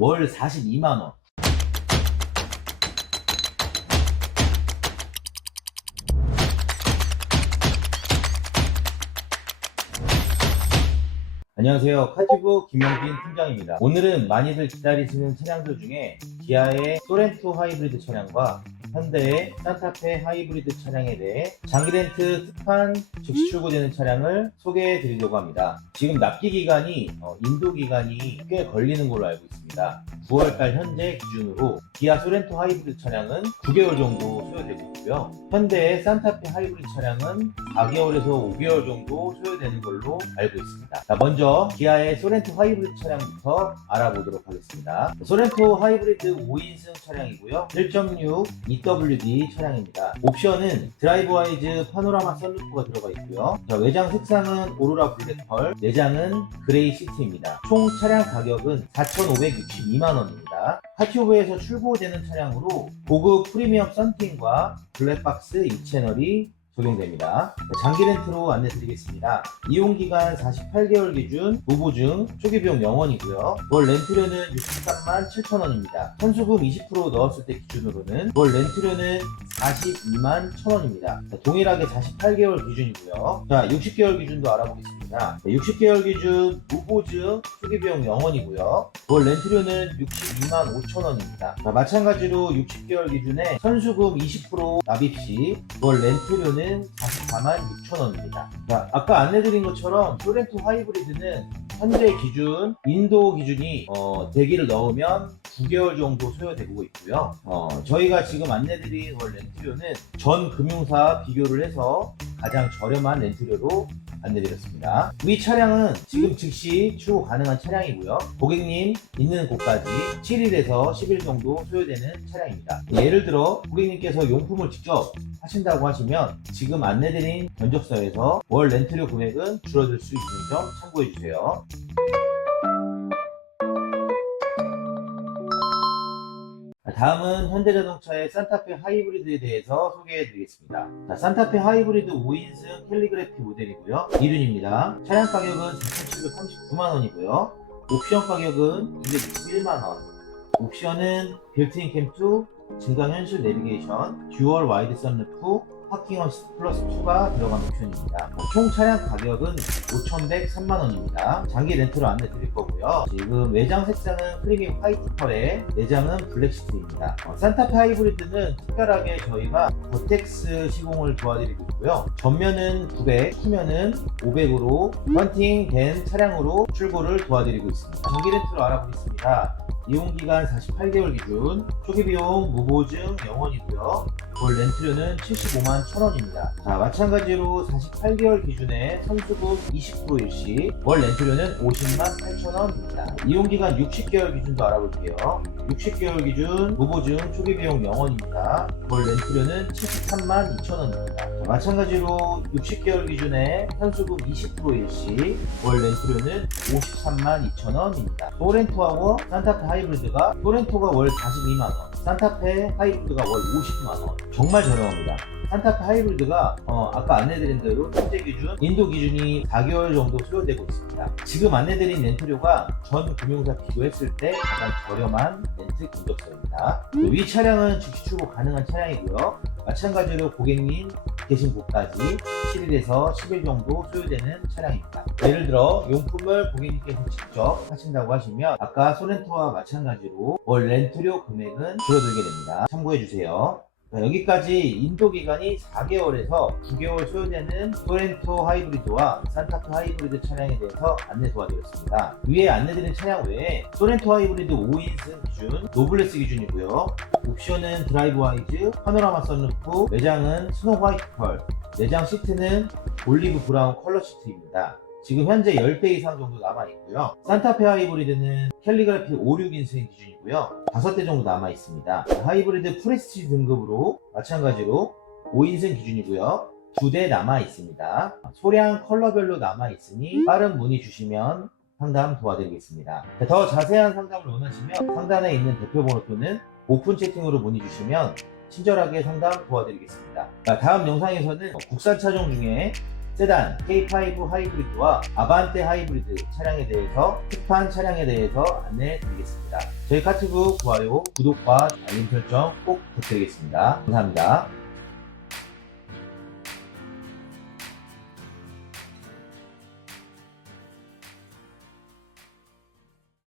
월 42만원. 안녕하세요. 카티브 김영빈 팀장입니다. 오늘은 많이들 기다리시는 차량들 중에 기아의 소렌토 하이브리드 차량과 현대의 산타페 하이브리드 차량에 대해 장기 렌트 특판 즉시 출고되는 차량을 소개해 드리려고 합니다. 지금 납기 기간이 어, 인도 기간이 꽤 걸리는 걸로 알고 있습니다. 9월달 현재 기준으로 기아 소렌토 하이브리드 차량은 9개월 정도 소요되고 있고요. 현대의 산타페 하이브리드 차량은 4개월에서 5개월 정도 소요되는 걸로 알고 있습니다. 자, 먼저 기아의 소렌토 하이브리드 차량부터 알아보도록 하겠습니다. 소렌토 하이브리드 5인승 차량이고요. 1.6 EWD 차량입니다. 옵션은 드라이브 와이즈 파노라마 선루프가 들어가 있고요. 자, 외장 색상은 오로라 블랙펄, 내장은 그레이 시트입니다. 총 차량 가격은 4,562만 원입니다. 카티오브에서 출고되는 차량으로 고급 프리미엄 썬팅과 블랙박스 2채널이 적용됩니다. 장기 렌트로 안내 드리겠습니다. 이용 기간 48개월 기준, 무보증, 초기 비용 0원이고요. 월 렌트료는 63만 7천원입니다. 선수금 20% 넣었을 때 기준으로는 월 렌트료는 42만 1천원입니다. 동일하게 48개월 기준이고요. 자, 60개월 기준도 알아보겠습니다. 60개월 기준, 무보증, 초기 비용 0원이고요. 월 렌트료는 62만 5천원입니다. 자, 마찬가지로 60개월 기준에 선수금 20% 납입 시월 렌트료는 44만 6천원입니다. 자, 아까 안내드린 것처럼 소렌토 하이브리드는 현재 기준, 인도 기준이 어, 대기를 넣으면 9개월 정도 소요되고 있고요. 어, 저희가 지금 안내드린 월 렌트료는 전 금융사 비교를 해서 가장 저렴한 렌트료로 안내드렸습니다. 이 차량은 지금 즉시 출고 가능한 차량이고요. 고객님 있는 곳까지 7일에서 10일 정도 소요되는 차량입니다. 예를 들어 고객님께서 용품을 직접 하신다고 하시면 지금 안내드린 견적서에서 월 렌트료 금액은 줄어들 수 있는 점 참고해 주세요. 다음은 현대자동차의 산타페 하이브리드에 대해서 소개해 드리겠습니다. 자, 산타페 하이브리드 5인승 캘리그래피 모델이고요. 이륜입니다. 차량 가격은 4,739만원이고요. 옵션 가격은 261만원. 옵션은 빌트인 캠2, 증강현실 내비게이션, 듀얼 와이드 선루프, 파킹 어시스트 플러스 2가 들어간 옵션입니다. 총 차량 가격은 5,103만원입니다. 장기 렌트로 안내 드릴 거고요. 지금 외장 색상은 프리미엄 화이트 펄에 내장은 블랙 시트입니다. 어, 산타페 하이브리드는 특별하게 저희가 버텍스 시공을 도와드리고 있고요. 전면은 900, 후면은 500으로 펀팅된 차량으로 출고를 도와드리고 있습니다. 장기 렌트로 알아보겠습니다. 이용기간 48개월 기준, 초기 비용 무보증 0원이고요. 월 렌트료는 75만 1천원입니다. 자, 마찬가지로 48개월 기준에 선수금 20% 일시, 월 렌트료는 50만 8천원입니다. 이용기간 60개월 기준도 알아볼게요. 60개월 기준 무보증 초기 비용 0원입니다. 월 렌트료는 73만 2천원입니다. 마찬가지로 60개월 기준에 현수금 20% 일시, 월 렌트료는 53만 2천원입니다. 토렌토하고 산타페 하이브리드가 토렌토가 월 42만원, 산타페 하이브리드가 월 50만원. 정말 저렴합니다. 산타페 하이브리드가 어, 아까 안내드린 대로 현재 기준, 인도 기준이 4개월 정도 소요되고 있습니다. 지금 안내드린 렌트료가 전 금융사 비교했을 때 가장 저렴한 렌트 금격서입니다. 이 차량은 즉시 출고 가능한 차량이고요. 마찬가지로 고객님 계신 곳까지 7일에서 10일 정도 소요되는 차량입니다. 예를 들어 용품을 고객님께서 직접 하신다고 하시면 아까 소렌토와 마찬가지로 월 렌트료 금액은 줄어들게 됩니다. 참고해 주세요. 자, 여기까지 인도 기간이 4개월에서 9개월 소요되는 소렌토 하이브리드와 산타페 하이브리드 차량에 대해서 안내 도와드렸습니다. 위에 안내드린 차량 외에 소렌토 하이브리드 5인승 기준, 노블레스 기준이고요. 옵션은 드라이브 와이즈, 파노라마 선루프, 내장은 스노 화이트 펄, 내장 시트는 올리브 브라운 컬러 시트입니다. 지금 현재 10대 이상 정도 남아있고요. 산타페 하이브리드는 캘리그래피 5, 6인승 기준이고요. 5대 정도 남아있습니다. 하이브리드 프레스티지 등급으로 마찬가지로 5인승 기준이고요. 2대 남아있습니다. 소량 컬러별로 남아있으니 빠른 문의 주시면 상담 도와드리겠습니다. 더 자세한 상담을 원하시면 상단에 있는 대표 번호 또는 오픈 채팅으로 문의 주시면 친절하게 상담 도와드리겠습니다. 자, 다음 영상에서는 국산 차종 중에 세단 K5 하이브리드와 아반떼 하이브리드 차량에 대해서 특판 차량에 대해서 안내해 드리겠습니다. 저희 카티브 좋아요, 구독과 알림 설정 꼭 부탁드리겠습니다. 감사합니다.